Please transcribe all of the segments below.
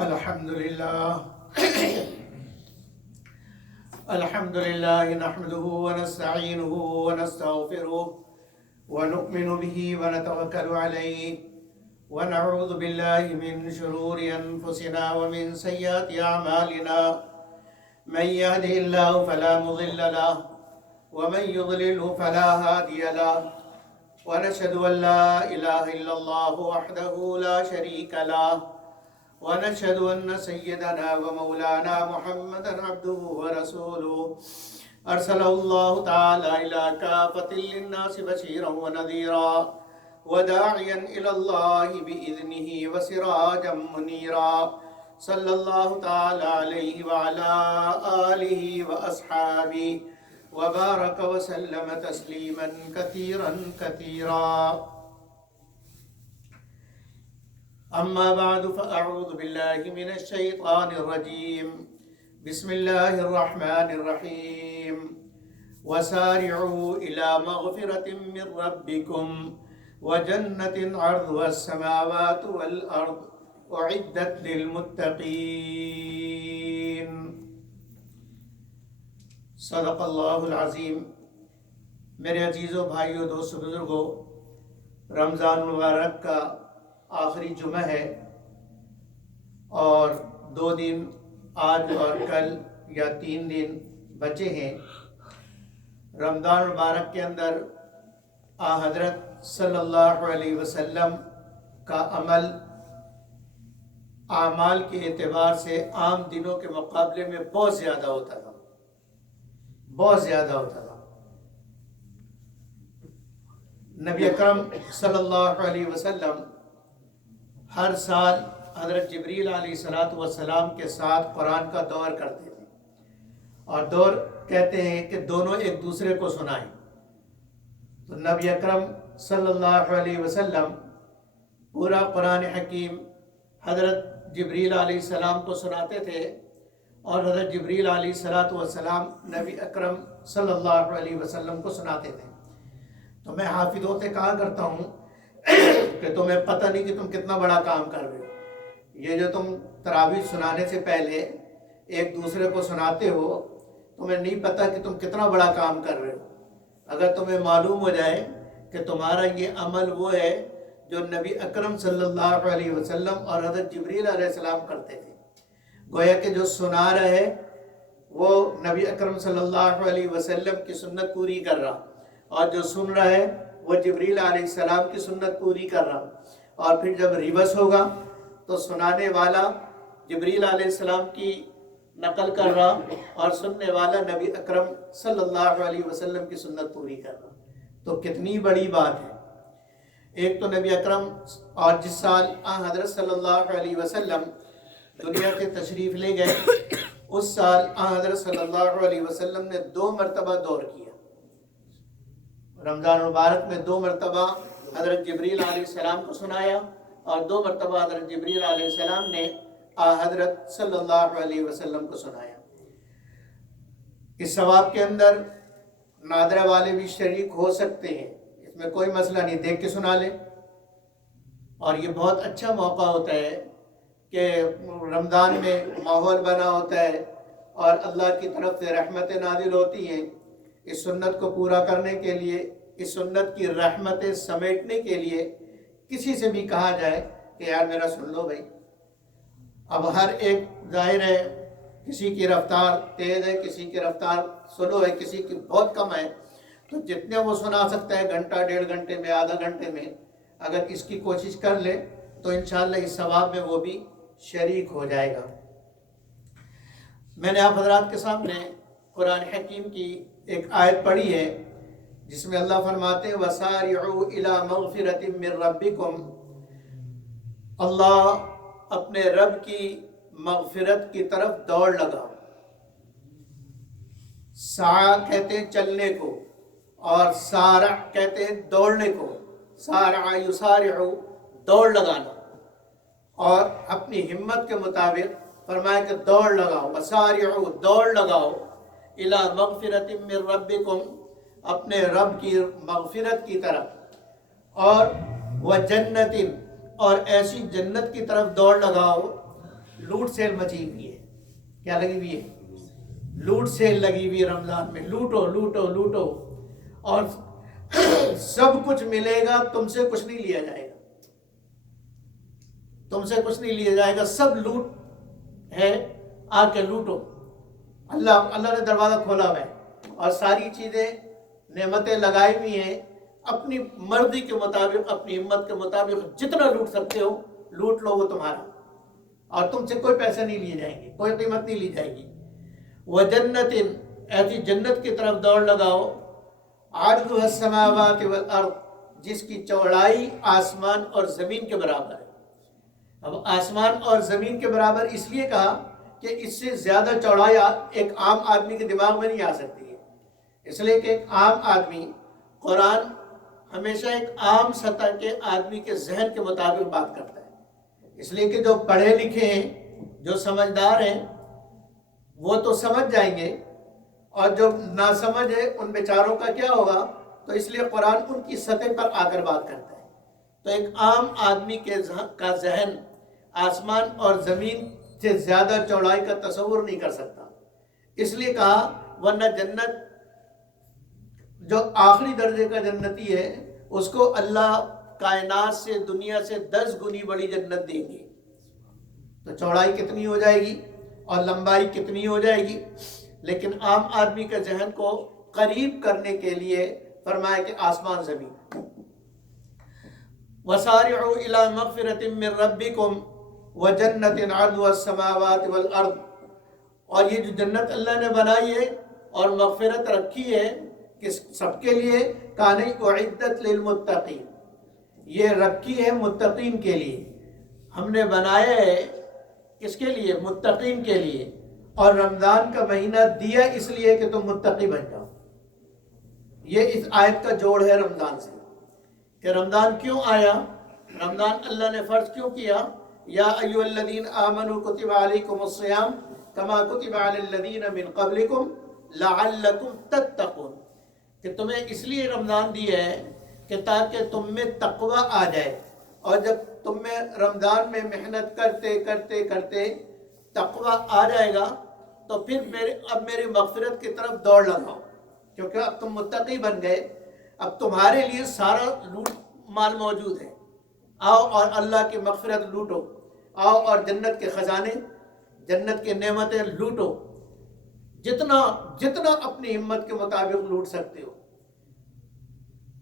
الحمد لله الحمد لله نحمده ونستعينه ونستغفره ونؤمن به ونتوكل عليه ونعوذ بالله من شرور أنفسنا ومن سيئات أعمالنا من يهده الله فلا مضل له ومن يضلله فلا هادي له ونشهد أن لا إله إلا الله وحده لا شريك له ونشهد أن سيدنا ومولانا محمدا عبده ورسوله أرسله الله تعالى إلى كافة للناس بشيرا ونذيرا وداعيا إلى الله بإذنه وسراجا منيرا صلى الله تعالى عليه وعلى آله وأصحابه وبارك وسلم تسليما كثيرا كثيرا. أما بعد فأعوذ بالله من الشيطان الرجيم. بسم الله الرحمن الرحيم. وسارعوا إلى مغفرة من ربكم وجنة عرضها السماوات والأرض أعدت للمتقين. صدق اللہ العظیم. میرے عزیزوں، بھائیوں، دوستوں، بزرگوں، رمضان مبارک کا آخری جمعہ ہے اور 2 دن آج اور کل یا 3 دن بچے ہیں. رمضان مبارک کے اندر حضرت صلی اللہ علیہ وسلم کا عمل اعمال کے اعتبار سے عام دنوں کے مقابلے میں بہت زیادہ ہوتا تھا، بہت زیادہ ہوتا تھا. نبی اکرم صلی اللہ علیہ وسلم ہر سال حضرت جبریل علیہ السلام کے ساتھ قرآن کا دور کرتے تھے، اور دور کہتے ہیں کہ دونوں ایک دوسرے کو سنائیں. تو نبی اکرم صلی اللہ علیہ وسلم پورا قرآن حکیم حضرت جبریل علیہ السلام کو سناتے تھے، اور حضرت جبریل علیہ السلام نبی اکرم صلی اللہ علیہ وسلم کو سناتے تھے. تو میں حافظوں سے کہا کرتا ہوں کہ تمہیں پتہ نہیں کہ تم کتنا بڑا کام کر رہے ہو. یہ جو تم تراویح سنانے سے پہلے ایک دوسرے کو سناتے ہو، تمہیں نہیں پتہ کہ تم کتنا بڑا کام کر رہے ہو. اگر تمہیں معلوم ہو جائے کہ تمہارا یہ عمل وہ ہے جو نبی اکرم صلی اللہ علیہ وسلم اور حضرت جبریل علیہ السلام کرتے تھے، گویا کہ جو سنا رہے وہ نبی اکرم صلی اللہ علیہ وسلم کی سنت پوری کر رہا، اور جو سن رہا ہے وہ جبریل علیہ السلام کی سنت پوری کر رہا. اور پھر جب ریورس ہوگا تو سنانے والا جبریل علیہ السلام کی نقل کر رہا اور سننے والا نبی اکرم صلی اللہ علیہ وسلم کی سنت پوری کر رہا. تو کتنی بڑی بات ہے. ایک تو نبی اکرم اور جس سال حضرت صلی اللہ علیہ وسلم دنیا کے تشریف لے گئے، اس سال حضرت صلی اللہ علیہ وسلم نے 2 مرتبہ دور کیا. رمضان مبارک میں 2 مرتبہ حضرت جبریل علیہ السلام کو سنایا، اور 2 مرتبہ حضرت جبریل علیہ السلام نے حضرت صلی اللہ علیہ وسلم کو سنایا. اس ثواب کے اندر نادرہ والے بھی شریک ہو سکتے ہیں، اس میں کوئی مسئلہ نہیں، دیکھ کے سنا لیں. اور یہ بہت اچھا موقع ہوتا ہے کہ رمضان میں ماحول بنا ہوتا ہے اور اللہ کی طرف سے رحمتیں نازل ہوتی ہیں. اس سنت کو پورا کرنے کے لیے، اس سنت کی رحمتیں سمیٹنے کے لیے کسی سے بھی کہا جائے کہ یار میرا سن لو بھائی. اب ہر ایک ظاہر ہے کسی کی رفتار تیز ہے، کسی کی رفتار سلو ہے، کسی کی بہت کم ہے. تو جتنے وہ سنا سکتا ہے گھنٹہ 1.5 گھنٹے میں، آدھا گھنٹے میں، اگر اس کی کوشش کر لے تو انشاءاللہ اس ثواب میں وہ بھی شریک ہو جائے گا. میں نے آپ حضرات کے سامنے قرآن حکیم کی ایک آیت پڑھی ہے جس میں اللہ فرماتے ہیں وَسَارِعُوا إِلَى مَغْفِرَةٍ مِّن رَبِّكُمْ. اللہ اپنے رب کی مغفرت کی طرف دوڑ لگا. سعی کہتے ہیں چلنے کو، اور سارع کہتے ہیں دوڑنے کو. سارع یسارع دوڑ لگانا، اور اپنی ہمت کے مطابق فرمایا کہ دوڑ لگاؤ. وسارعوا دوڑ لگاؤ الی مغفرۃ من ربکم اپنے رب کی مغفرت کی طرف، اور وجنت اور ایسی جنت کی طرف دوڑ لگاؤ لوٹ سیل مچی ہوئی ہے. کیا لگی ہوئی ہے؟ لوٹ سیل لگی ہوئی ہے رمضان میں. لوٹو لوٹو لوٹو اور سب کچھ ملے گا، تم سے کچھ نہیں لیا جائے گا. تم سے کچھ نہیں لیا جائے گا، سب لوٹ ہے، آ کے لوٹو. اللہ نے دروازہ کھولا ہوا ہے اور ساری چیزیں نعمتیں لگائی ہوئی ہیں. اپنی مرضی کے مطابق، اپنی ہمت کے مطابق جتنا لوٹ سکتے ہو لوٹ لو، وہ تمہارا. اور تم سے کوئی پیسے نہیں لیے جائیں گے، کوئی قیمت نہیں لی جائے گی. وجنت، ایسی جنت کی طرف دوڑ لگاؤ، عرضها السماوات والارض، جس کی چوڑائی آسمان اور زمین کے برابر ہے. اب آسمان اور زمین کے برابر اس لیے کہا کہ اس سے زیادہ چوڑائی ایک عام آدمی کے دماغ میں نہیں آ سکتی ہے. اس لیے کہ ایک عام آدمی، قرآن ہمیشہ ایک عام سطح کے آدمی کے ذہن کے مطابق بات کرتا ہے. اس لیے کہ جو پڑھے لکھے ہیں، جو سمجھدار ہیں، وہ تو سمجھ جائیں گے، اور جو ناسمجھ ہے ان بیچاروں کا کیا ہوگا. تو اس لیے قرآن ان کی سطح پر آ کر بات کرتا ہے. تو ایک عام آدمی کا ذہن آسمان اور زمین سے زیادہ چوڑائی کا تصور نہیں کر سکتا. اس لیے کہا ورنہ جنت جو آخری درجے کا جنتی ہے، اس کو اللہ کائنات سے، دنیا سے 10 گنی بڑی جنت دیں گے. تو چوڑائی کتنی ہو جائے گی اور لمبائی کتنی ہو جائے گی. لیکن عام آدمی کے ذہن کو قریب کرنے کے لیے فرمایا کہ آسمان زمین. وَسَارِعُوا إِلَى مَغْفِرَةٍ مِّن رَبِّكُمْ وَجَنَّةٍ عَرْضُهَا السَّمَاوَاتُ وَالْأَرْضُ. اور یہ جو جنت اللہ نے بنائی ہے اور مغفرت رکھی ہے کس سب کے لیے، کانت اعدت للمتقین، یہ رکھی ہے متقین کے لیے. ہم نے بنایا ہے کس کے لیے؟ متقین کے لیے. اور رمضان کا مہینہ دیا اس لیے کہ تم متقی بن جاؤ. یہ اس آیت کا جوڑ ہے رمضان سے، کہ رمضان کیوں آیا، رمضان اللہ نے فرض کیوں کیا. یا ایھا الذین آمنوا کتب علیکم الصیام کما کتب علی الذین من قبلکم لعلکم تتقون، کہ تمہیں اس لیے رمضان دیا ہے کہ تاکہ تم میں تقوی آ جائے. اور جب تم میں رمضان میں محنت کرتے کرتے کرتے تقوی آ جائے گا تو پھر اب میری مغفرت کی طرف دوڑ لگاؤ، کیونکہ اب تم متقی بن گئے. اب تمہارے لیے سارا لوٹ مال موجود ہے. آؤ اور اللہ کی مغفرت لوٹو، آؤ اور جنت کے خزانے، جنت کی نعمتیں لوٹو، جتنا اپنی ہمت کے مطابق لوٹ سکتے ہو.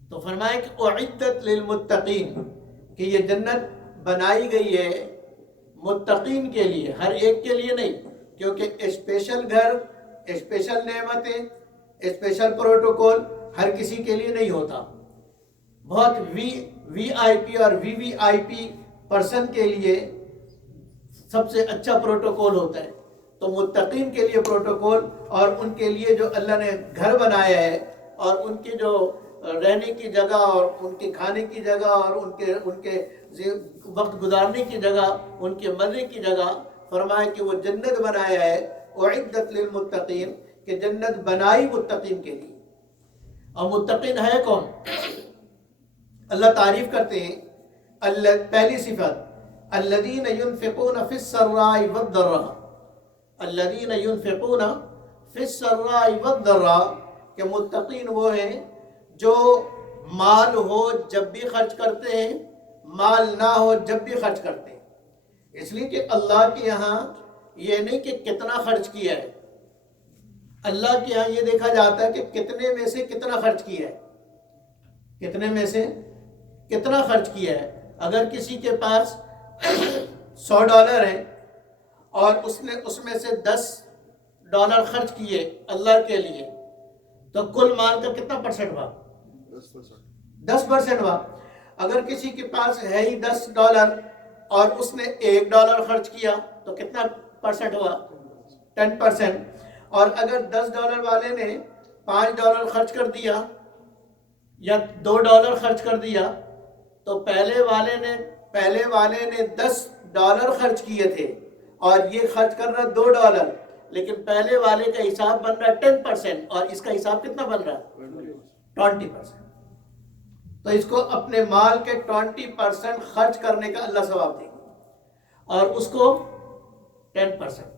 تو فرمایا کہ اعدت للمتقین، کہ یہ جنت بنائی گئی ہے متقین کے لیے، ہر ایک کے لیے نہیں. کیونکہ اسپیشل گھر، اسپیشل نعمتیں، اسپیشل پروٹوکول ہر کسی کے لیے نہیں ہوتا. بہت وی آئی پی اور وی آئی پی پرسن کے لیے سب سے اچھا پروٹوکول ہوتا ہے. تو متقین کے لیے پروٹوکول، اور ان کے لیے جو اللہ نے گھر بنایا ہے، اور ان کی جو رہنے کی جگہ اور ان کے کھانے کی جگہ اور ان کے وقت گزارنے کی جگہ، ان کے مزے کی جگہ، فرمایا کہ وہ جنت بنایا ہے اعدت للمتقین، کہ جنت بنائی متقین کے لیے. اور متقین ہے کون؟ اللہ تعریف کرتے ہیں، پہلی صفت الذین ينفقون فی السراء والضراء، الذین ينفقون فی السراء والضراء، کہ متقین وہ ہیں جو مال ہو جب بھی خرچ کرتے ہیں، مال نہ ہو جب بھی خرچ کرتے ہیں. اس لیے کہ اللہ کے یہاں یہ نہیں کہ کتنا خرچ کیا ہے، اللہ کے یہاں یہ دیکھا جاتا ہے کہ کتنے میں سے کتنا خرچ کیا ہے، کتنے میں سے کتنا خرچ کیا ہے. اگر کسی کے پاس $100 ہے اور اس میں سے $10 خرچ کیے اللہ کے لیے، تو کل مال کا کتنا پرسنٹ ہوا؟ 10% ہوا. اگر کسی کے پاس ہے ہی $10 اور اس نے $1 خرچ کیا تو کتنا پرسنٹ ہوا؟ 10%. اور اگر $10 والے نے $5 خرچ کر دیا یا $2 خرچ کر دیا، تو پہلے والے نے $10 خرچ کیے تھے اور یہ خرچ کر رہا $2، لیکن پہلے والے کا حساب بن رہا ہے 10%، اور اس کا حساب کتنا بن رہا ہے؟ 20%. تو اس کو اپنے مال کے 20% خرچ کرنے کا اللہ ثواب دے گا. اور اس کو 10%۔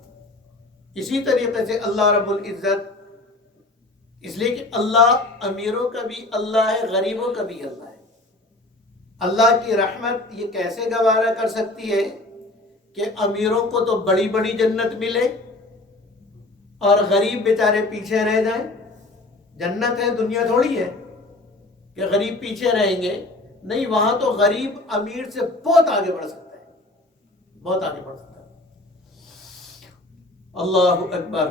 اسی طریقے سے اللہ رب العزت، اس لیے کہ اللہ امیروں کا بھی اللہ ہے، غریبوں کا بھی اللہ ہے۔ اللہ کی رحمت یہ کیسے گوارا کر سکتی ہے کہ امیروں کو تو بڑی بڑی جنت ملے اور غریب بیچارے پیچھے رہ جائیں؟ جنت ہے، دنیا تھوڑی ہے کہ غریب پیچھے رہیں گے، نہیں، وہاں تو غریب امیر سے بہت آگے بڑھ سکتا ہے، بہت آگے بڑھ سکتا ہے۔ اللہ اکبر۔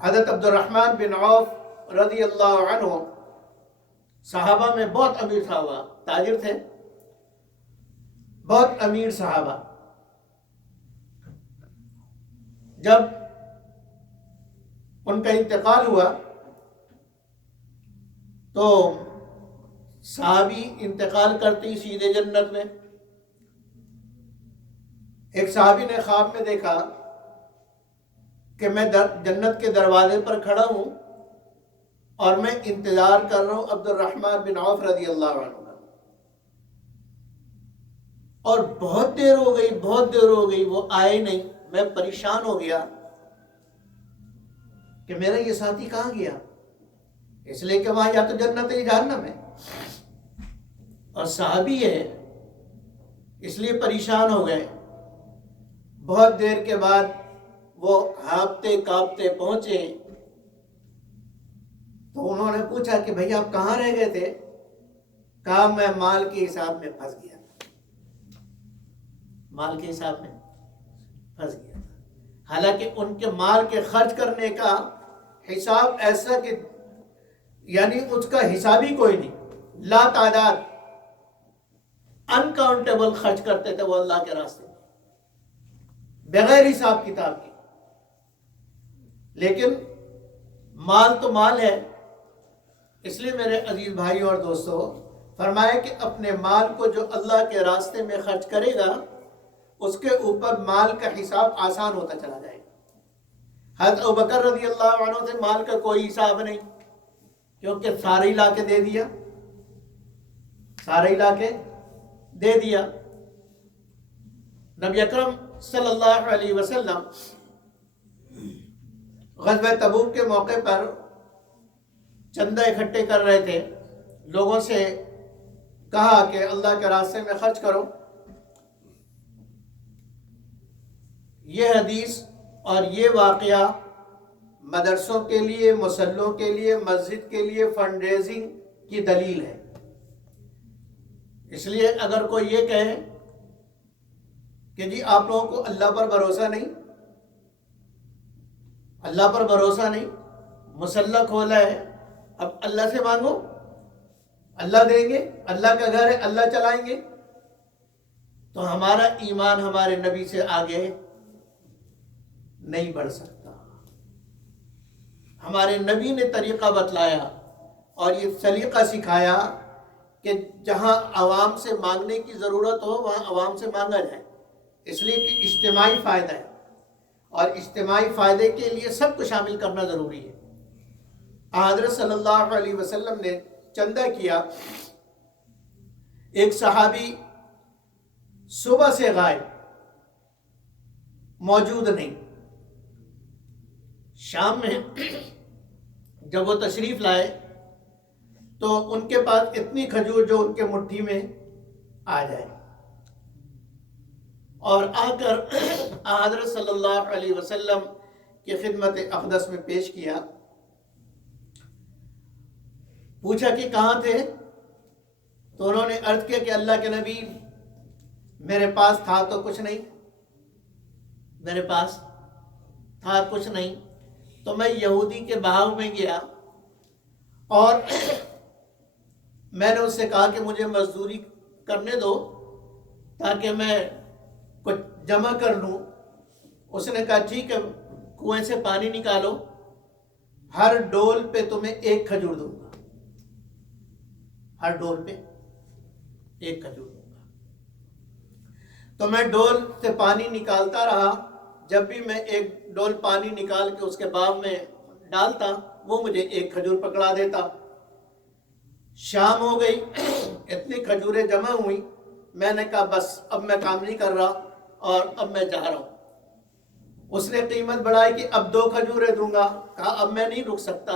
حضرت عبد الرحمن بن عوف رضی اللہ عنہ صحابہ میں بہت امیر صحابہ، تاجر تھے، بہت امیر صحابہ۔ جب ان کا انتقال ہوا تو صحابی انتقال کرتے ہی سیدھے جنت میں۔ ایک صحابی نے خواب میں دیکھا کہ میں جنت کے دروازے پر کھڑا ہوں اور میں انتظار کر رہا ہوں عبد الرحمن بن عوف رضی اللہ عنہ کا، اور بہت دیر ہو گئی، بہت دیر ہو گئی، وہ آئے نہیں۔ میں پریشان ہو گیا کہ میرا یہ ساتھی کہاں گیا، اس لیے کہ وہاں یا تو جنت ہے یا جہنم ہے، اور صحابی ہے، اس لیے پریشان ہو گئے۔ بہت دیر کے بعد وہ ہانپتے کانپتے پہنچے تو انہوں نے پوچھا کہ بھئی آپ کہاں رہ گئے تھے؟ کہا میں مال کے حساب میں پھنس گیا تھا، مال کے حساب میں پھنس گیا تھا۔ حالانکہ ان کے مال کے خرچ کرنے کا حساب ایسا کہ یعنی اس کا حساب ہی کوئی نہیں، لا تعداد، انکاؤنٹیبل خرچ کرتے تھے وہ اللہ کے راستے میں بغیر حساب کتاب کے۔ لیکن مال تو مال ہے، اس لیے میرے عزیز بھائیوں اور دوستوں، فرمایا کہ اپنے مال کو جو اللہ کے راستے میں خرچ کرے گا اس کے اوپر مال کا حساب آسان ہوتا چلا جائے گا۔ حضرت ابوبکر رضی اللہ عنہ سے مال کا کوئی حساب نہیں، کیونکہ سارے لا کے دے دیا، سارے لا کے دے دیا۔ نبی اکرم صلی اللہ علیہ وسلم غزوہ تبوک کے موقع پر چندہ اکٹھے کر رہے تھے، لوگوں سے کہا کہ اللہ کے راستے میں خرچ کرو۔ یہ حدیث اور یہ واقعہ مدرسوں کے لیے، مسلوں کے لیے، مسجد کے لیے فنڈ ریزنگ کی دلیل ہے۔ اس لیے اگر کوئی یہ کہے کہ جی آپ لوگوں کو اللہ پر بھروسہ نہیں، اللہ پر بھروسہ نہیں، مسلح کھولا ہے، اب اللہ سے مانگو، اللہ دیں گے، اللہ کا گھر ہے، اللہ چلائیں گے، تو ہمارا ایمان ہمارے نبی سے آگے نہیں بڑھ سکتا۔ ہمارے نبی نے طریقہ بتلایا اور یہ سلیقہ سکھایا کہ جہاں عوام سے مانگنے کی ضرورت ہو وہاں عوام سے مانگا جائے، اس لیے کہ اجتماعی فائدہ ہے، اور اجتماعی فائدے کے لیے سب کو شامل کرنا ضروری ہے۔ حضرت صلی اللہ علیہ وسلم نے چندہ کیا، ایک صحابی صبح سے غائب، موجود نہیں، شام میں جب وہ تشریف لائے تو ان کے پاس اتنی کھجور جو ان کے مٹھی میں آ جائے، اور آ کر حضرت صلی اللہ علیہ وسلم کی خدمت اقدس میں پیش کیا۔ پوچھا کہ کہاں تھے؟ تو انہوں نے عرض کیا کہ اللہ کے نبی میرے پاس تھا تو کچھ نہیں، میرے پاس تھا کچھ نہیں، تو میں یہودی کے بہاؤ میں گیا اور میں نے اس سے کہا کہ مجھے مزدوری کرنے دو تاکہ میں کچھ جمع کر لوں۔ اس نے کہا ٹھیک ہے، کنویں سے پانی نکالو، ہر ڈول پہ تمہیں ایک کھجور دوں گا، ہر ڈول پہ ایک کھجور دوں گا۔ تو میں ڈول سے پانی نکالتا رہا، جب بھی میں ایک ڈول پانی نکال کے اس کے باغ میں ڈالتا وہ مجھے ایک کھجور پکڑا دیتا۔ شام ہو گئی، اتنی کھجوریں جمع ہوئی، میں نے کہا بس اب میں کام نہیں کر رہا اور اب میں جا رہا ہوں۔ اس نے قیمت بڑھائی کہ اب 2 کھجوریں دوں گا. کہا اب میں نہیں رک سکتا،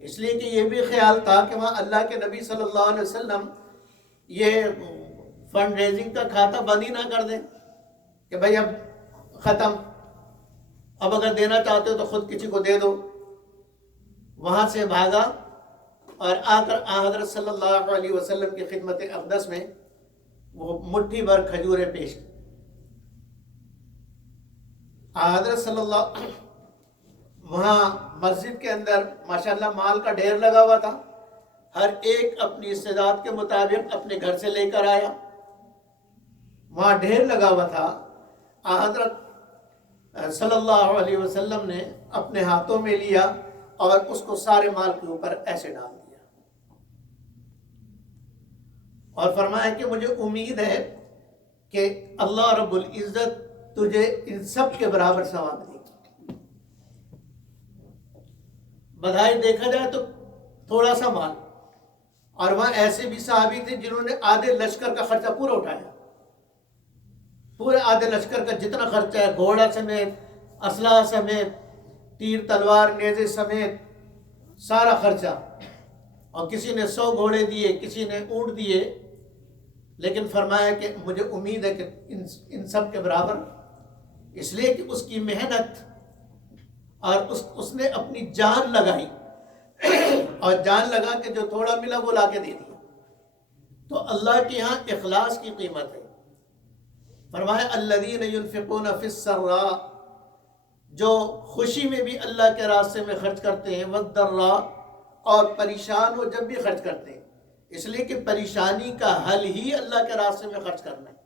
اس لیے کہ یہ بھی خیال تھا کہ وہاں اللہ کے نبی صلی اللہ علیہ وسلم یہ فنڈ ریزنگ کا کھاتا بند ہی نہ کر دیں کہ بھائی اب ختم، اب اگر دینا چاہتے ہو تو خود کسی کو دے دو. وہاں سے بھاگا اور آ کر حضرت صلی اللہ علیہ وسلم کی خدمت اقدس میں وہ مٹھی بھر کھجوریں پیش کی. حضرت صلی اللہ وہاں مسجد کے اندر ماشاءاللہ مال کا ڈھیر لگا ہوا تھا، ہر ایک اپنی استعداد کے مطابق اپنے گھر سے لے کر آیا. وہاں ڈھیر لگا ہوا تھا، حضرت صلی اللہ علیہ وسلم نے اپنے ہاتھوں میں لیا اور اس کو سارے مال کے اوپر ایسے ڈال دیا اور فرمایا کہ مجھے امید ہے کہ اللہ رب العزت تجھے ان سب کے برابر ثواب دے گا. بدائی دیکھا جائے تو تھوڑا سا مال، اور وہاں ایسے بھی صحابی تھے جنہوں نے آدھے لشکر کا خرچہ پورا اٹھایا. پورے آدھے لشکر کا جتنا خرچہ ہے، گھوڑا سمیت، اسلحہ سمیت، تیر تلوار نیزے سمیت، سارا خرچہ. اور کسی نے 100 گھوڑے دیے، کسی نے اونٹ دیے، لیکن فرمایا کہ مجھے امید ہے کہ ان سب کے برابر، اس لیے کہ اس کی محنت اور اس نے اپنی جان لگائی اور جان لگا کے جو تھوڑا ملا وہ لا کے دے دیا. تو اللہ کے ہاں اخلاص کی قیمت ہے. فرمایا الذین ينفقون فی السراء، جو خوشی میں بھی اللہ کے راستے میں خرچ کرتے ہیں، والضراء، اور پریشان ہو جب بھی خرچ کرتے ہیں. اس لیے کہ پریشانی کا حل ہی اللہ کے راستے میں خرچ کرنا ہے.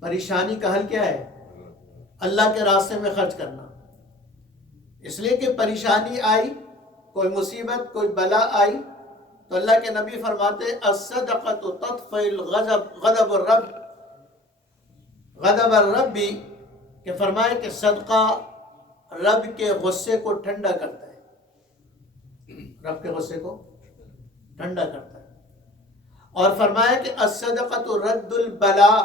پریشانی کا حل کیا ہے؟ اللہ کے راستے میں خرچ کرنا. اس لیے کہ پریشانی آئی، کوئی مصیبت، کوئی بلا آئی، تو اللہ کے نبی فرماتے الصدقۃ تطفئ غضب الرب بھی، کہ فرمائے کہ صدقہ رب کے غصے کو ٹھنڈا کرتا ہے، رب کے غصے کو ٹھنڈا کرتا ہے. اور فرمایا کہ الصدقۃ رد البلاء،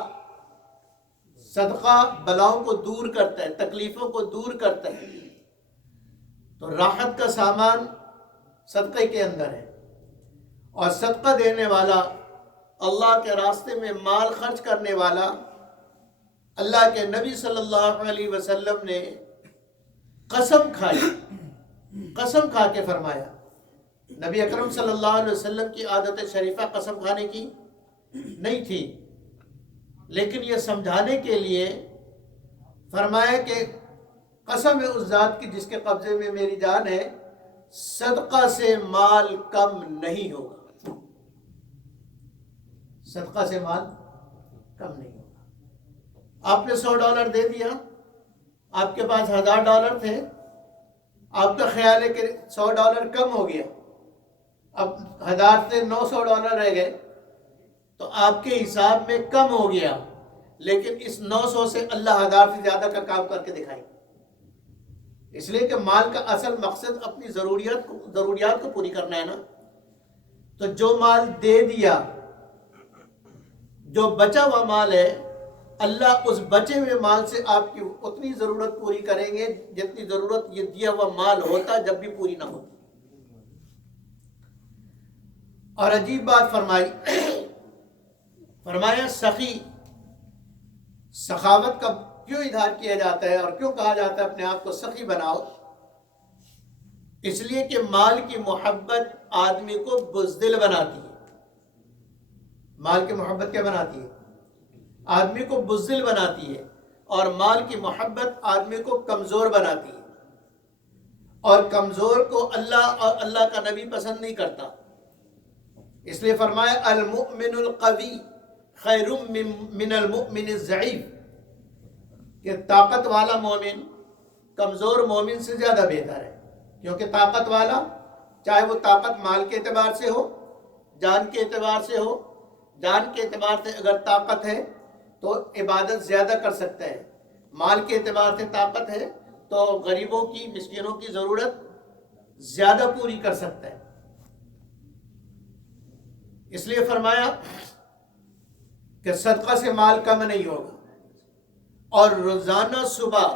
صدقہ بلاؤں کو دور کرتا ہے، تکلیفوں کو دور کرتا ہے. تو راحت کا سامان صدقے کے اندر ہے. اور صدقہ دینے والا، اللہ کے راستے میں مال خرچ کرنے والا، اللہ کے نبی صلی اللہ علیہ وسلم نے قسم کھائی، قسم کھا کے فرمایا. نبی اکرم صلی اللہ علیہ وسلم کی عادت شریفہ قسم کھانے کی نہیں تھی، لیکن یہ سمجھانے کے لیے فرمایا کہ قسم ہے اس ذات کی جس کے قبضے میں میری جان ہے، صدقہ سے مال کم نہیں ہوگا. صدقہ سے مال کم نہیں ہوگا. آپ نے $100 دے دیا، آپ کے پاس $1000 تھے، آپ کا خیال ہے کہ $100 کم ہو گیا، اب 1000 سے $900 رہ گئے، تو آپ کے حساب میں کم ہو گیا، لیکن اس 900 سے اللہ 1000 سے زیادہ کا کام کر کے دکھائے. اس لیے کہ مال کا اصل مقصد اپنی ضروریات کو پوری کرنا ہے نا. تو جو مال دے دیا، جو بچا ہوا مال ہے، اللہ اس بچے ہوئے مال سے آپ کی اتنی ضرورت پوری کریں گے جتنی ضرورت یہ دیا ہوا مال ہوتا جب بھی پوری نہ ہوتی. اور عجیب بات فرمائی، فرمایا سخی، سخاوت کا کیوں اظہار کیا جاتا ہے اور کیوں کہا جاتا ہے اپنے آپ کو سخی بناؤ؟ اس لیے کہ مال کی محبت آدمی کو بزدل بناتی ہے. مال کی محبت کیا بناتی ہے؟ آدمی کو بزدل بناتی ہے. اور مال کی محبت آدمی کو کمزور بناتی ہے، اور کمزور کو اللہ اور اللہ کا نبی پسند نہیں کرتا. اس لیے فرمایا المؤمن القوی خیر من المؤمن الضعیف، کہ طاقت والا مومن کمزور مومن سے زیادہ بہتر ہے. کیونکہ طاقت والا، چاہے وہ طاقت مال کے اعتبار سے ہو، جان کے اعتبار سے ہو، جان کے اعتبار سے اگر طاقت ہے تو عبادت زیادہ کر سکتا ہے، مال کے اعتبار سے طاقت ہے تو غریبوں کی، مسکینوں کی ضرورت زیادہ پوری کر سکتا ہے. اس لیے فرمایا کہ صدقہ سے مال کم نہیں ہوگا. اور روزانہ صبح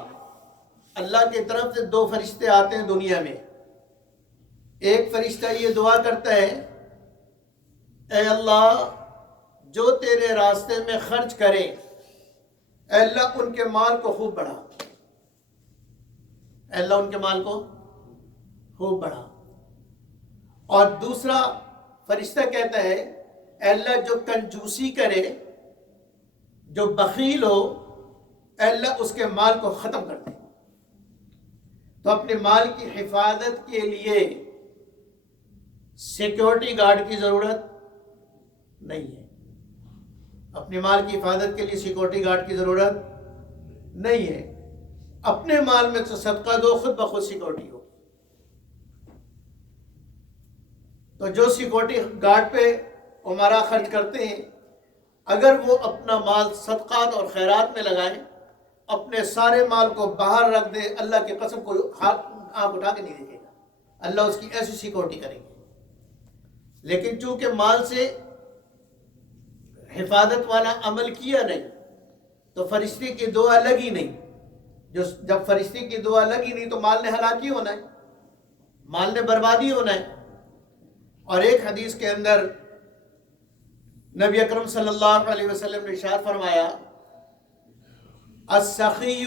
اللہ کی طرف سے 2 فرشتے آتے ہیں دنیا میں. ایک فرشتہ یہ دعا کرتا ہے، اے اللہ جو تیرے راستے میں خرچ کرے، اے اللہ ان کے مال کو خوب بڑھا، اے اللہ ان کے مال کو خوب بڑھا. اور دوسرا فرشتہ کہتا ہے، اے اللہ جو کنجوسی کرے، جو بخیل ہو، اے اللہ اس کے مال کو ختم کر دے. تو اپنے مال کی حفاظت کے لیے سیکیورٹی گارڈ کی ضرورت نہیں ہے. اپنے مال کی حفاظت کے لیے سیکیورٹی گارڈ کی ضرورت نہیں ہے. اپنے مال میں سے صدقہ دو، خود بخود سیکیورٹی ہو. تو جو سیکیورٹی گارڈ پہ عمرہ خرچ کرتے ہیں، اگر وہ اپنا مال صدقات اور خیرات میں لگائیں، اپنے سارے مال کو باہر رکھ دے، اللہ کی قسم کو آنکھ اٹھا کے نہیں دیکھے گا. اللہ اس کی ایسی سیکیورٹی کریں گے. لیکن چونکہ مال سے حفاظت والا عمل کیا نہیں، تو فرشتے کی دعا لگی نہیں. جب فرشتے کی دعا لگی نہیں تو مال نے ہلاکی ہونا ہے، مال نے بربادی ہونا ہے. اور ایک حدیث کے اندر نبی اکرم صلی اللہ علیہ وسلم نے ارشاد فرمایا، السخی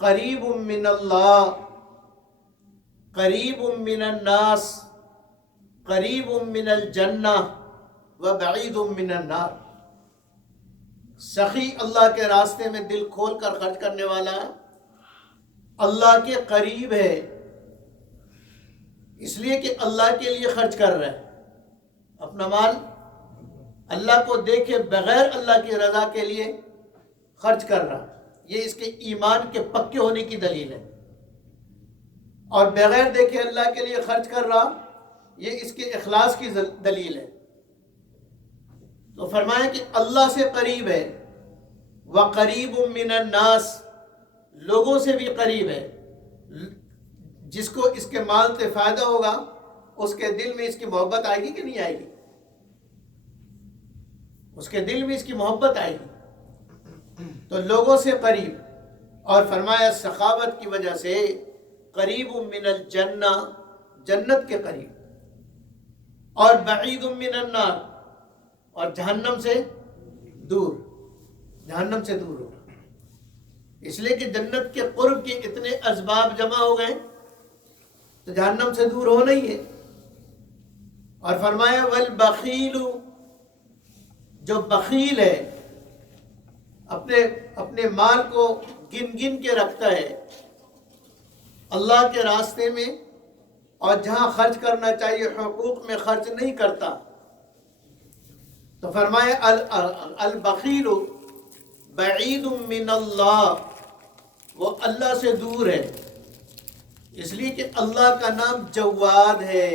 قریب من اللہ، قریب من الناس، قریب من الجنہ وبعید من النار. سخی اللہ کے راستے میں دل کھول کر خرچ کرنے والا اللہ کے قریب ہے، اس لیے کہ اللہ کے لیے خرچ کر رہا ہے. اپنا مال اللہ کو دیکھے بغیر اللہ کی رضا کے لیے خرچ کر رہا، یہ اس کے ایمان کے پکے ہونے کی دلیل ہے. اور بغیر دیکھے اللہ کے لیے خرچ کر رہا، یہ اس کے اخلاص کی دلیل ہے. تو فرمایا کہ اللہ سے قریب ہے، وقریب من الناس، لوگوں سے بھی قریب ہے. جس کو اس کے مال سے فائدہ ہوگا اس کے دل میں اس کی محبت آئے گی کہ نہیں آئے گی؟ اس کے دل میں اس کی محبت آئے گی. تو لوگوں سے قریب، اور فرمایا سخاوت کی وجہ سے قریب من الجنہ، جنت کے قریب، اور بعید من النار، اور جہنم سے دور، جہنم سے دور ہوگا. اس لیے کہ جنت کے قرب کے اتنے اسباب جمع ہو گئے تو جہنم سے دور ہونا ہی ہے. اور فرمایا والبخیل، جو بخیل ہے، اپنے مال کو گن گن کے رکھتا ہے اللہ کے راستے میں، اور جہاں خرچ کرنا چاہیے حقوق میں خرچ نہیں کرتا. تو فرمایا البخیل بعید من اللہ، وہ اللہ سے دور ہے. اس لیے کہ اللہ کا نام جواد ہے.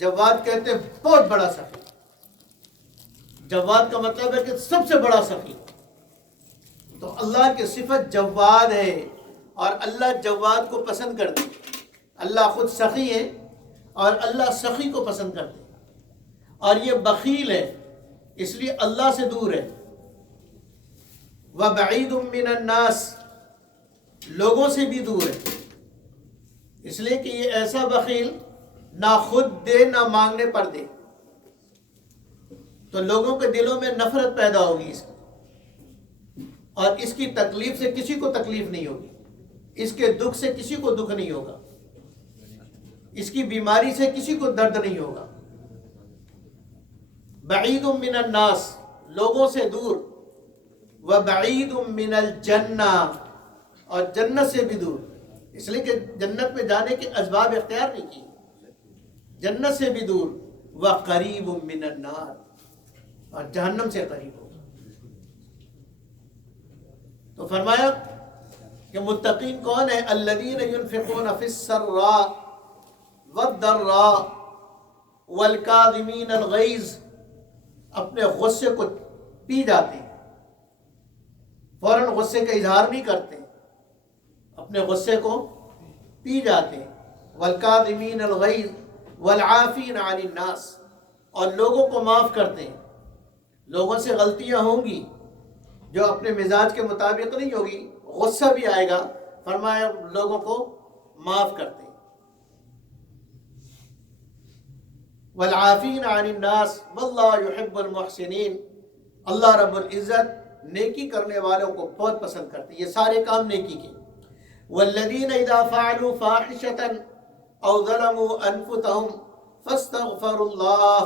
جواد کہتے ہیں بہت بڑا سخی. جواد کا مطلب ہے کہ سب سے بڑا سخی. تو اللہ کی صفت جواد ہے، اور اللہ جواد کو پسند کرتے. اللہ خود سخی ہے اور اللہ سخی کو پسند کرتے. اور یہ بخیل ہے، اس لیے اللہ سے دور ہے. وبعید من الناس، لوگوں سے بھی دور ہے. اس لیے کہ یہ ایسا بخیل نہ خود دے نہ مانگنے پر دے، تو لوگوں کے دلوں میں نفرت پیدا ہوگی اس کی، اور اس کی تکلیف سے کسی کو تکلیف نہیں ہوگی، اس کے دکھ سے کسی کو دکھ نہیں ہوگا، اس کی بیماری سے کسی کو درد نہیں ہوگا. بعید من الناس، لوگوں سے دور، وبعید من الجنہ، اور جنت سے بھی دور. اس لیے کہ جنت میں جانے کے اسباب اختیار نہیں کی. جنت سے بھی دور، وقریب من النار، اور جہنم سے قریب ہو. تو فرمایا کہ متقین کون ہیں؟ الذین ينفقون فی السراء والضراء والکاظمین الغیظ، اپنے غصے کو پی جاتے ہیں، فوراً غصے کا اظہار نہیں کرتے، اپنے غصے کو پی جاتے ہیں. والکاظمین الغیظ والعافین عن الناس، اور لوگوں کو معاف کرتے ہیں. لوگوں سے غلطیاں ہوں گی جو اپنے مزاج کے مطابق نہیں ہوگی، غصہ بھی آئے گا، فرمایا لوگوں کو معاف کرتے ہیں۔ والعافین عن الناس واللہ یحب المحسنین، اللہ رب العزت نیکی کرنے والوں کو بہت پسند کرتے ہیں۔ یہ سارے کام نیکی کے۔ والذین اذا فعلوا فاحشۃ او ظلموا انفسهم فاستغفروا اللہ،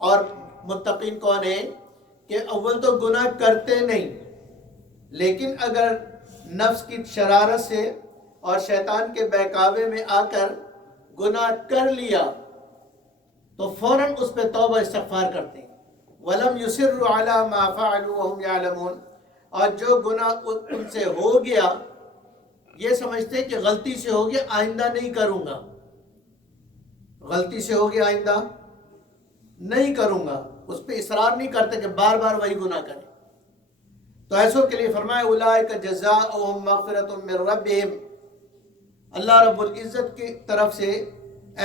اور متقین کون ہیں؟ کہ اول تو گناہ کرتے نہیں، لیکن اگر نفس کی شرارت سے اور شیطان کے بہکاوے میں آ کر گناہ کر لیا تو فوراً اس پہ توبہ استغفار کرتے ہیں۔ وَلَمْ يُصِرُّوا عَلَى مَا فَعَلُوا وَهُمْ يَعْلَمُونَ، اور جو گناہ ان سے ہو گیا یہ سمجھتے ہیں کہ غلطی سے ہو گیا، آئندہ نہیں کروں گا، غلطی سے ہو گیا آئندہ نہیں کروں گا، اس پہ اصرار نہیں کرتے کہ بار بار وہی گناہ کریں۔ تو ایسوں کے لیے فرمایا اولئک جزاؤہم مغفرۃ من ربہم، اللہ رب العزت کی طرف سے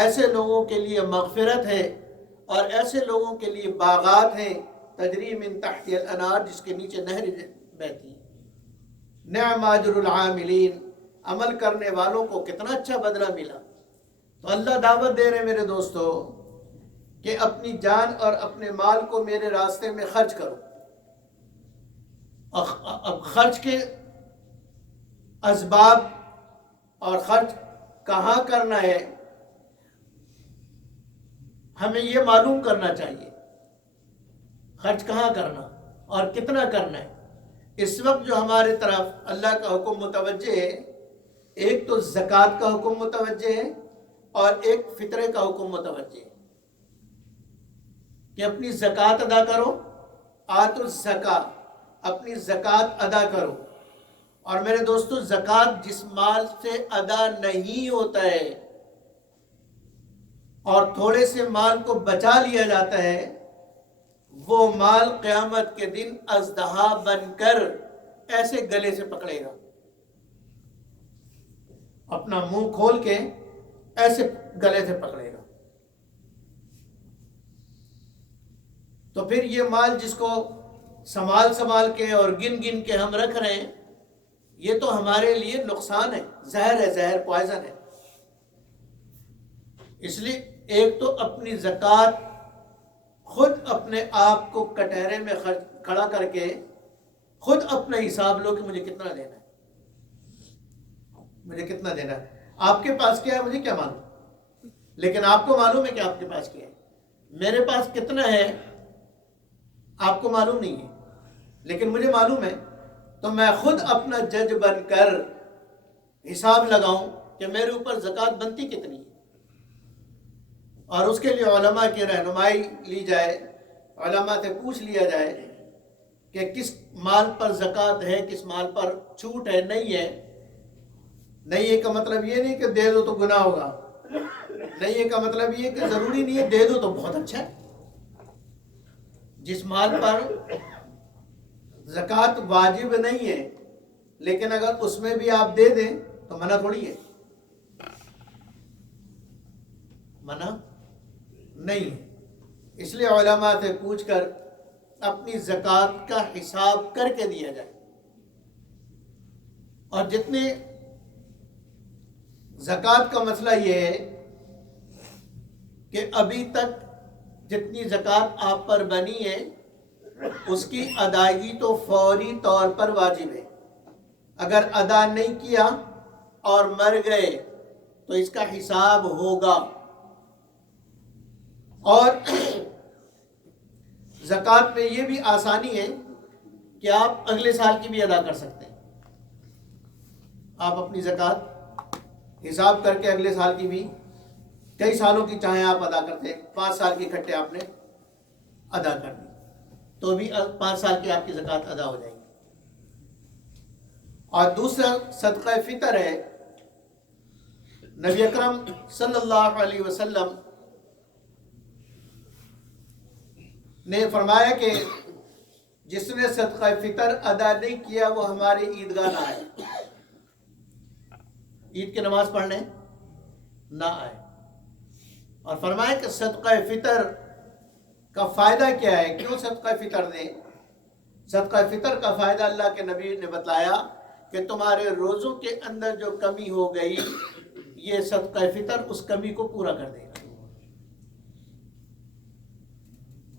ایسے لوگوں کے لیے مغفرت ہے اور ایسے لوگوں کے لیے باغات ہیں تجری من تحت الانہار، جس کے نیچے نہر بہتی ہیں۔ نعم اجر العاملین، عمل کرنے والوں کو کتنا اچھا بدلہ ملا۔ تو اللہ دعوت دے رہے ہیں میرے دوستو کہ اپنی جان اور اپنے مال کو میرے راستے میں خرچ کرو۔ اب خرچ کے اسباب اور خرچ کہاں کرنا ہے ہمیں یہ معلوم کرنا چاہیے، خرچ کہاں کرنا اور کتنا کرنا ہے۔ اس وقت جو ہمارے طرف اللہ کا حکم متوجہ ہے، ایک تو زکوٰۃ کا حکم متوجہ ہے اور ایک فطرے کا حکم متوجہ ہے کہ اپنی زکوٰۃ ادا کرو، آتوا الزکاۃ، اپنی زکوٰۃ ادا کرو۔ اور میرے دوستو زکوٰۃ جس مال سے ادا نہیں ہوتا ہے اور تھوڑے سے مال کو بچا لیا جاتا ہے، وہ مال قیامت کے دن اژدہا بن کر ایسے گلے سے پکڑے گا، اپنا منہ کھول کے ایسے گلے سے پکڑے گا۔ تو پھر یہ مال جس کو سنبھال کے اور گن گن کے ہم رکھ رہے ہیں، یہ تو ہمارے لیے نقصان ہے، زہر ہے، زہر پوائزن ہے۔ اس لیے ایک تو اپنی زکوٰۃ خود اپنے آپ کو کٹہرے میں کھڑا کر کے خود اپنا حساب لو کہ مجھے کتنا دینا ہے، مجھے کتنا دینا ہے۔ آپ کے پاس کیا ہے مجھے کیا معلوم، لیکن آپ کو معلوم ہے کہ آپ کے پاس کیا ہے۔ میرے پاس کتنا ہے آپ کو معلوم نہیں ہے، لیکن مجھے معلوم ہے، تو میں خود اپنا جج بن کر حساب لگاؤں کہ میرے اوپر زکوٰۃ بنتی کتنی ہے، اور اس کے لیے علماء کی رہنمائی لی جائے، علماء سے پوچھ لیا جائے کہ کس مال پر زکوٰۃ ہے، کس مال پر چھوٹ ہے، نہیں ہے۔ نہیں ہے کا مطلب یہ نہیں کہ دے دو تو گناہ ہوگا، نہیں ہے کا مطلب یہ کہ ضروری نہیں ہے دے دو تو بہت اچھا ہے۔ جس مال پر زکوٰۃ واجب نہیں ہے لیکن اگر اس میں بھی آپ دے دیں تو منع تھوڑی ہے، منع نہیں ہے۔ اس لیے علماء سے پوچھ کر اپنی زکوٰۃ کا حساب کر کے دیا جائے۔ اور جتنے زکوٰۃ کا مسئلہ یہ ہے کہ ابھی تک جتنی زکوٰۃ آپ پر بنی ہے اس کی ادائیگی تو فوری طور پر واجب ہے۔ اگر ادا نہیں کیا اور مر گئے تو اس کا حساب ہوگا۔ اور زکوٰۃ میں یہ بھی آسانی ہے کہ آپ اگلے سال کی بھی ادا کر سکتے ہیں۔ آپ اپنی زکوٰۃ حساب کر کے اگلے سال کی بھی، کئی سالوں کی چاہیں آپ ادا کرتے ہیں، 5 سال کی اکٹھے آپ نے ادا کر دی تو بھی 5 سال کی آپ کی زکوٰۃ ادا ہو جائے گی۔ اور دوسرا صدقہ فطر ہے۔ نبی اکرم صلی اللہ علیہ وسلم نے فرمایا کہ جس نے صدقہ فطر ادا نہیں کیا وہ ہماری عیدگاہ نہ آئے، عید کی نماز پڑھنے نہ آئے۔ اور فرمایا کہ صدقہ فطر کا فائدہ کیا ہے، کیوں صدقہ فطر دیں؟ صدقہ فطر کا فائدہ اللہ کے نبی نے بتلایا کہ تمہارے روزوں کے اندر جو کمی ہو گئی یہ صدقہ فطر اس کمی کو پورا کر دے گا.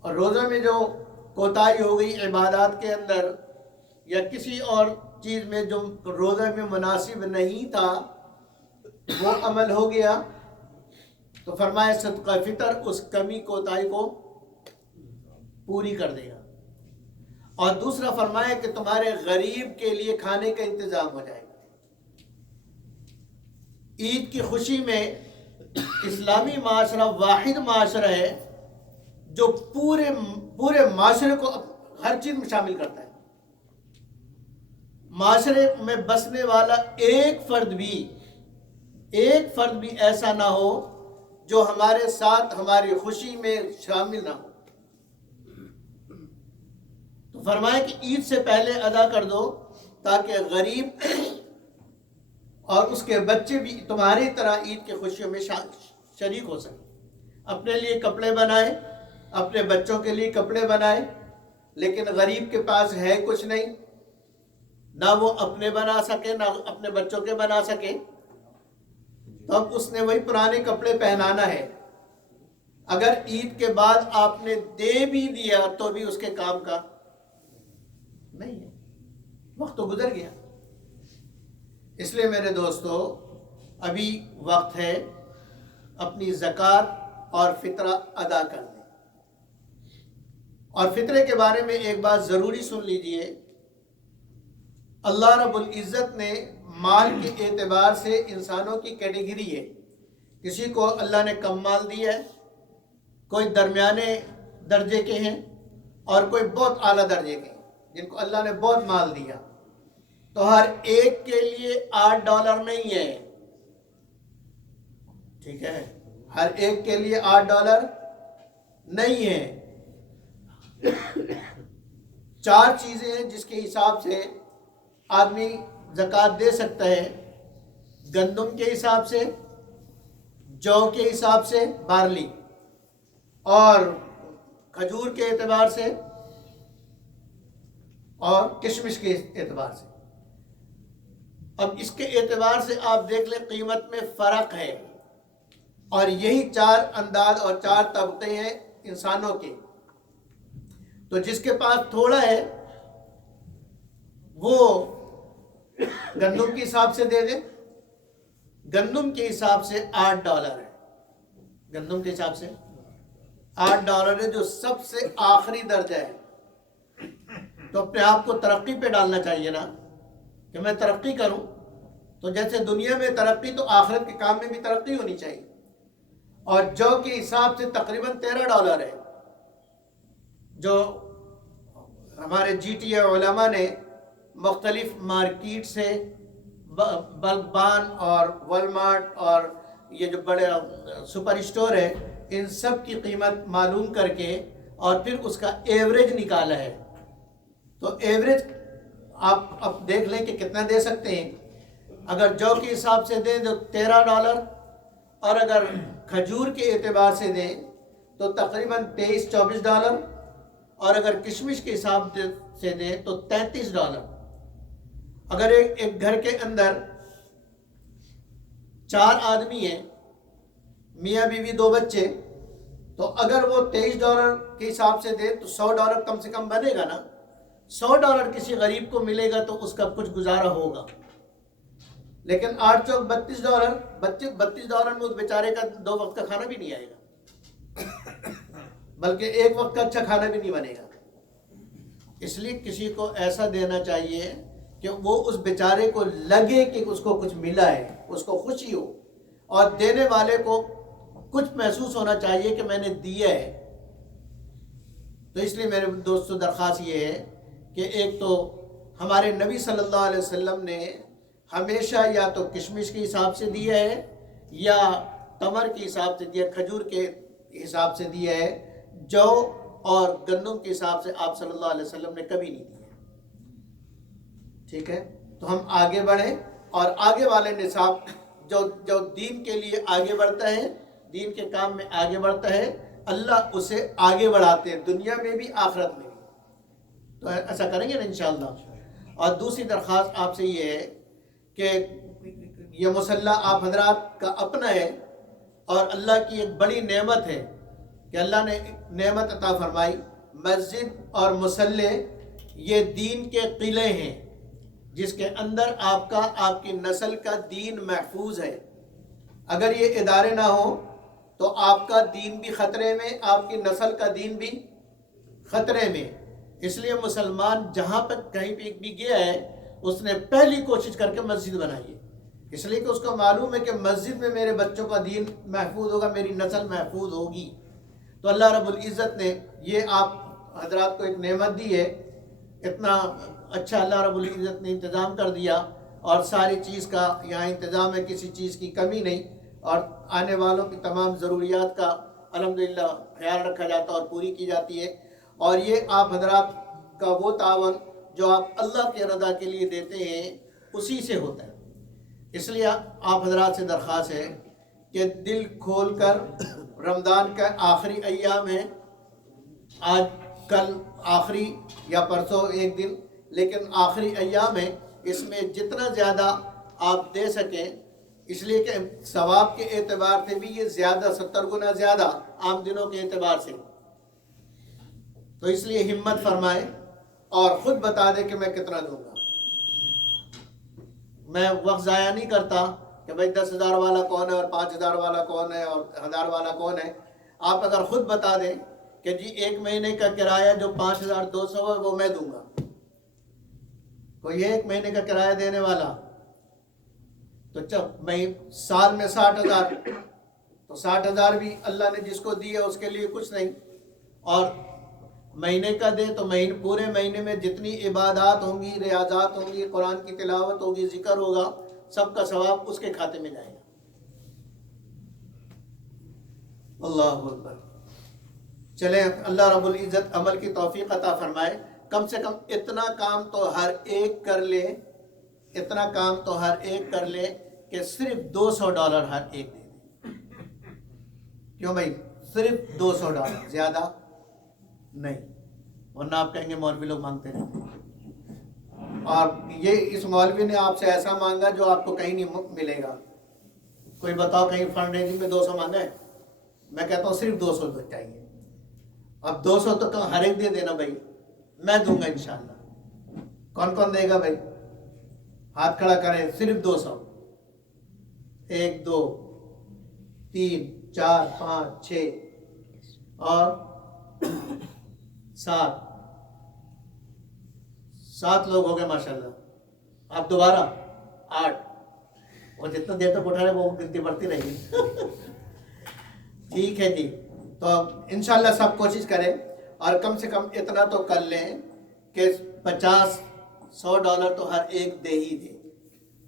اور روزہ میں جو کوتاہی ہو گئی عبادات کے اندر یا کسی اور چیز میں جو روزہ میں مناسب نہیں تھا وہ عمل ہو گیا تو فرمایا صدقہ فطر اس کمی کوتاہی کو پوری کر دے گا. اور دوسرا فرمایا کہ تمہارے غریب کے لیے کھانے کا انتظام ہو جائے گا. عید کی خوشی میں اسلامی معاشرہ واحد معاشرہ ہے جو پورے معاشرے کو ہر چیز میں شامل کرتا ہے. معاشرے میں بسنے والا ایک فرد بھی ایسا نہ ہو جو ہمارے ساتھ ہماری خوشی میں شامل نہ ہو. تو فرمایا کہ عید سے پہلے ادا کر دو تاکہ غریب اور اس کے بچے بھی تمہاری طرح عید کی خوشیوں میں شریک ہو سکیں. اپنے لیے کپڑے بنائے، اپنے بچوں کے لیے کپڑے بنائے، لیکن غریب کے پاس ہے کچھ نہیں، نہ وہ اپنے بنا سکے نہ اپنے بچوں کے بنا سکے، تو اب اس نے وہی پرانے کپڑے پہنانا ہے. اگر عید کے بعد آپ نے دے بھی دیا تو بھی اس کے کام کا نہیں ہے، وقت تو گزر گیا. اس لیے میرے دوستو ابھی وقت ہے اپنی زکوٰۃ اور فطرہ ادا کر دیں. اور فطرے کے بارے میں ایک بات ضروری سن لیجئے. اللہ رب العزت نے مال کے اعتبار سے انسانوں کی کیٹیگری ہے. کسی کو اللہ نے کم مال دیا ہے، کوئی درمیانے درجے کے ہیں اور کوئی بہت اعلیٰ درجے کے ہیں جن کو اللہ نے بہت مال دیا. تو ہر ایک کے لیے $8 نہیں ہے، ٹھیک ہے، ہر ایک کے لیے $8 نہیں ہے. 4 چیزیں ہیں جس کے حساب سے آدمی زکوٰۃ دے سکتا ہے. گندم کے حساب سے، جو کے حساب سے، بارلی، اور کھجور کے اعتبار سے اور کشمش کے اعتبار سے. اب اس کے اعتبار سے آپ دیکھ لیں قیمت میں فرق ہے. اور یہی 4 انداز اور 4 طبقے ہیں انسانوں کے. تو جس کے پاس تھوڑا ہے وہ گندم کے حساب سے دے دے. گندم کے حساب سے $8 ہے، گندم کے حساب سے $8 ہے جو سب سے آخری درجہ ہے. تو اپنے آپ کو ترقی پہ ڈالنا چاہیے نا کہ میں ترقی کروں. تو جیسے دنیا میں ترقی تو آخرت کے کام میں بھی ترقی ہونی چاہیے. اور جو کے حساب سے تقریباً $13 ہے جو ہمارے GTA علماء نے مختلف مارکیٹ سے بلبان اور والمارٹ اور یہ جو بڑے سپر اسٹور ہے ان سب کی قیمت معلوم کر کے اور پھر اس کا ایوریج نکالا ہے. تو ایوریج آپ اب دیکھ لیں کہ کتنا دے سکتے ہیں. اگر جو کے حساب سے دیں تو $13، اور اگر کھجور کے اعتبار سے دیں تو تقریباً $23-24، اور اگر کشمش کے حساب سے دیں تو $33. اگر ایک گھر کے اندر 4 آدمی ہیں، میاں بیوی 2 بچے، تو اگر وہ $23 کے حساب سے دیں تو $100 کم سے کم بنے گا نا. $100 کسی غریب کو ملے گا تو اس کا کچھ گزارا ہوگا. لیکن 8 چوک $32، $32 میں اس بیچارے کا 2 وقت کا کھانا بھی نہیں آئے گا، بلکہ 1 وقت کا اچھا کھانا بھی نہیں بنے گا. اس لیے کسی کو ایسا دینا چاہیے کہ وہ اس بیچارے کو لگے کہ اس کو کچھ ملا ہے، اس کو خوشی ہو، اور دینے والے کو کچھ محسوس ہونا چاہیے کہ میں نے دیا ہے. تو اس لیے میرے دوستو درخواست یہ ہے کہ ایک تو ہمارے نبی صلی اللہ علیہ وسلم نے ہمیشہ یا تو کشمش کے حساب سے دیا ہے یا تمر کے حساب سے دیا، کھجور کے حساب سے دیا ہے. جو اور گندم کے حساب سے آپ صلی اللہ علیہ وسلم نے کبھی نہیں دیا. ٹھیک ہے، تو ہم آگے بڑھیں اور آگے والے نصاب جو دین کے لیے آگے بڑھتا ہے، دین کے کام میں آگے بڑھتا ہے، اللہ اسے آگے بڑھاتے ہیں دنیا میں بھی آخرت میں بھی. تو ایسا کریں گے نا انشاءاللہ. اور دوسری درخواست آپ سے یہ ہے کہ یہ مصلی آپ حضرات کا اپنا ہے اور اللہ کی ایک بڑی نعمت ہے کہ اللہ نے نعمت عطا فرمائی. مسجد اور مصلی یہ دین کے قلعے ہیں جس کے اندر آپ کی نسل کا دین محفوظ ہے. اگر یہ ادارے نہ ہوں تو آپ کا دین بھی خطرے میں، آپ کی نسل کا دین بھی خطرے میں. اس لیے مسلمان جہاں پہ کہیں پہ بھی گیا ہے اس نے پہلی کوشش کر کے مسجد بنائی ہے، اس لیے کہ اس کو معلوم ہے کہ مسجد میں میرے بچوں کا دین محفوظ ہوگا، میری نسل محفوظ ہوگی. تو اللہ رب العزت نے یہ آپ حضرات کو ایک نعمت دی ہے. اتنا اچھا اللہ رب العزت نے انتظام کر دیا اور ساری چیز کا یہاں انتظام ہے، کسی چیز کی کمی نہیں، اور آنے والوں کی تمام ضروریات کا الحمدللہ خیال رکھا جاتا اور پوری کی جاتی ہے. اور یہ آپ حضرات کا وہ تعاون جو آپ اللہ کے رضا کے لیے دیتے ہیں اسی سے ہوتا ہے. اس لیے آپ حضرات سے درخواست ہے کہ دل کھول کر، رمضان کا آخری ایام ہے، آج کل آخری یا پرسوں ایک دن، لیکن آخری ایام ہے، اس میں جتنا زیادہ آپ دے سکیں، اس لیے کہ ثواب کے اعتبار سے بھی یہ زیادہ 70 گنا زیادہ عام دنوں کے اعتبار سے. تو اس لیے ہمت فرمائیں اور خود بتا دیں کہ میں کتنا دوں گا. میں وقت ضائع نہیں کرتا کہ بھائی 10,000 والا کون ہے اور 5,000 والا کون ہے اور 1,000 والا کون ہے. آپ اگر خود بتا دیں کہ جی ایک مہینے کا کرایہ جو 5,200 ہے وہ میں دوں گا، کوئی ایک مہینے کا کرایہ دینے والا، تو جب میں سال میں 60,000، تو 60,000 بھی اللہ نے جس کو دی ہے اس کے لیے کچھ نہیں. اور مہینے کا دے تو پورے مہینے میں جتنی عبادات ہوں گی، ریاضات ہوں گی، قرآن کی تلاوت ہوگی، ذکر ہوگا، سب کا ثواب اس کے کھاتے میں جائے گا. اللہ اکبر. چلیں اللہ رب العزت عمل کی توفیق عطا فرمائے. کم سے کم اتنا کام تو ہر ایک کر لے، اتنا کام تو ہر ایک کر لے کہ صرف $200 ہر ایک دے دے. کیوں بھائی؟ صرف $200، زیادہ نہیں، ورنہ آپ کہیں گے مولوی لوگ مانگتے رہتے ہیں. اور یہ اس مولوی نے آپ سے ایسا مانگا جو آپ کو کہیں نہیں ملے گا. کوئی بتاؤ کہیں فنڈ ریزنگ میں 200 مانگا ہے؟ میں کہتا ہوں صرف 200 چاہیے. اب 200 تو ہر ایک دے دینا بھائی، میں دوں گا انشاءاللہ. کون کون دے گا بھائی؟ ہاتھ کھڑا کریں. صرف 200. 1 2 3 4 5 6 اور 7 لوگ ہو گئے ماشاءاللہ. اب دوبارہ 8، اور جتنا دیر تک اٹھا رہے وہ گنتی بڑھتی رہے گی. ٹھیک ہے جی. تو انشاءاللہ سب کوشش کریں اور کم سے کم اتنا تو کر لیں کہ $50-100 تو ہر ایک دے ہی دے.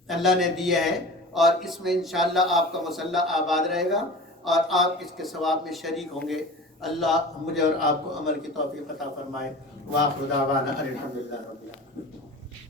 اللہ نے دیا ہے اور اس میں انشاءاللہ آپ کا مسلح آباد رہے گا اور آپ اس کے ثواب میں شریک ہوں گے. اللہ مجھے اور آپ کو عمل کی توفیق عطا فرمائے. وآخر دعوانا الحمدللہ رب العالمین.